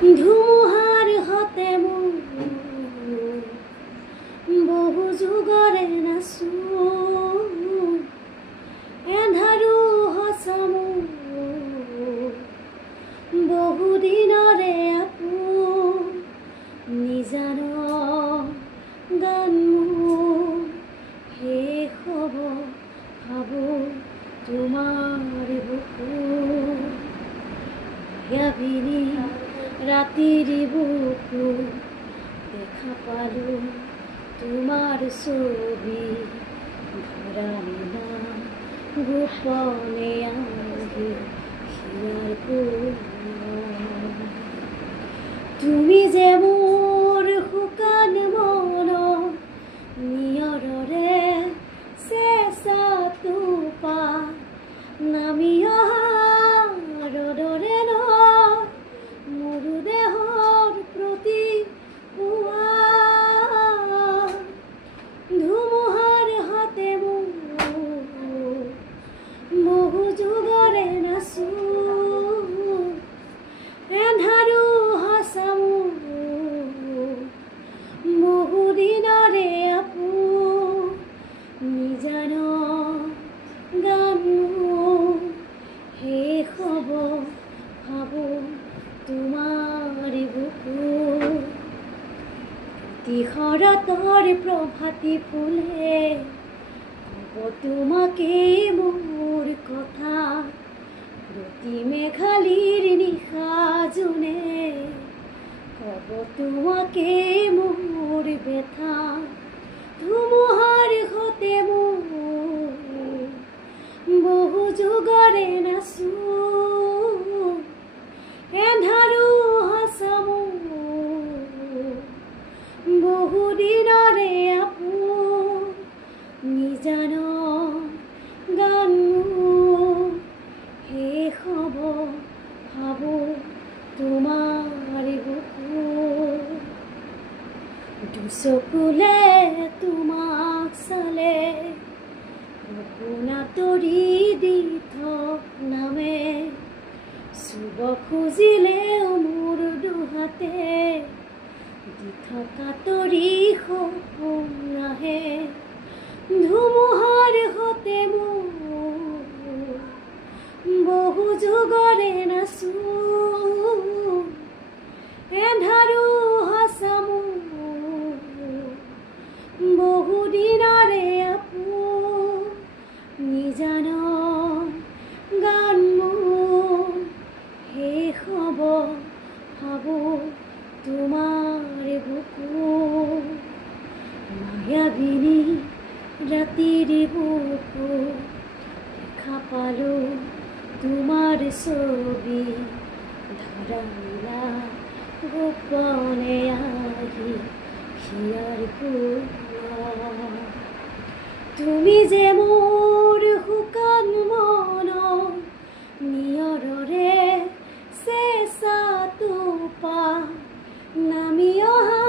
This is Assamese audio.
ধুমুহাৰ হতে মোৰ বহু যুগৰে নাচো এন্ধাৰো হচা মোৰ বহু দিনৰে আপোন নিজান গান মোৰ শেষ হ'ব ভাবো তোমাৰ বুকুত মায়াবিনী ৰাতিৰ বুকু দেখা পালো তোমাৰ ছবি ধৰা নিনা গোপনে আহি হিয়াৰ তুমি যে মোৰ শুকান মন নিয়ৰৰে চেঁচা টোপা নামি অহা ৰদৰে মোৰ দেহৰ প্ৰতি পুৱা ধুমুহাৰ হতে মোৰ বহু যুগৰে নাচো এন্ধাৰো হচা মোৰ বহু দিনৰে আপোন নিজান গান শেষ হ'ব ভাবো তোমাৰ বুকুত প্ৰতি শৰতৰ প্ৰভাতী ফুলে ক'ব তোমাকে মোৰ কথা প্ৰতি মেঘালীৰ নিশা জোনে ক'ব তোমাকে মোৰ বেথা ধুমুহাৰ হতে মোৰ বহু যুগৰে নাচো এন্ধাৰো হচা মোৰ বহু দিনৰে আপোন নিজান গান শেষ হ'ব ভাবো তোমাৰ বুকুত দুচকুলে তোমাক চালে সপোন আঁতৰি দি থক নামে চুব খুজিলেও মোৰ দুহাতে দি থকা তৰি সপোন নাহে ধুমুহাৰ হতে মোৰ বহু যুগৰে নাচো এন্ধাৰো হচা মোৰ বহু দিনৰে আপোন নিজান গান মোৰ শেষ হ'ব ভাবো তোমাৰ বুকুত মায়াবিনী ৰাতিৰ বুকু দেখা পালো তোমাৰ ছবি ধৰা নিলা গোপনে আহি হিয়াৰ তুমি যে মোৰ শুকান মন নিয়ৰৰে চেঁচা টোপা নামি অহা